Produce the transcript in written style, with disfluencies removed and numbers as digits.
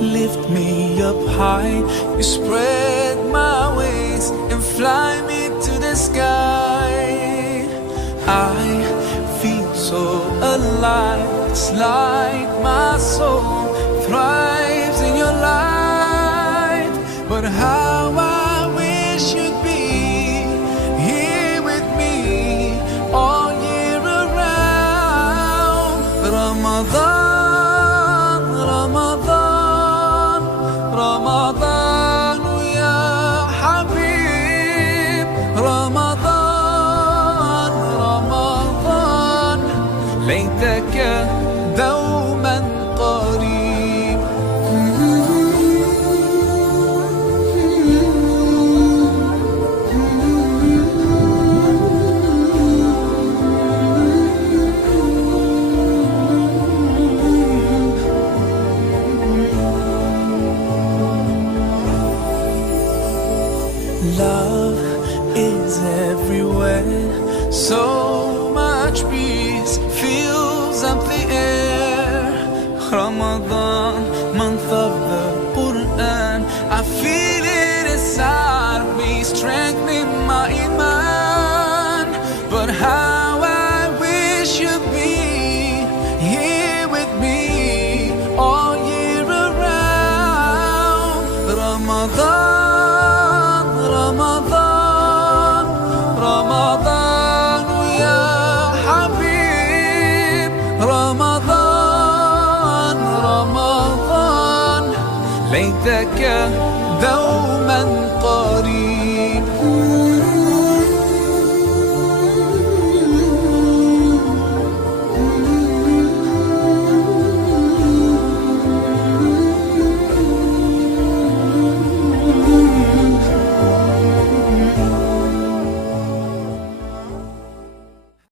Lift me up high, you spread my wings and fly me to the sky. I feel so alive, it's like my soul thrives in your light. But how I wish you'd be here with me all year around. Ramadan, Ramadan, Ramadan ya Habib. Ramadan, Ramadan, ليتك دوما قريب. Love is everywhere, so much peace fills up the air. Ramadan, month of the Quran, I feel it inside me, strengthening my iman. But how I wish you'd be here with me all year around. Ramadan, Ramadan, Ramadan ya Habib. Ramadan, Ramadan, ليتك دوما قريب.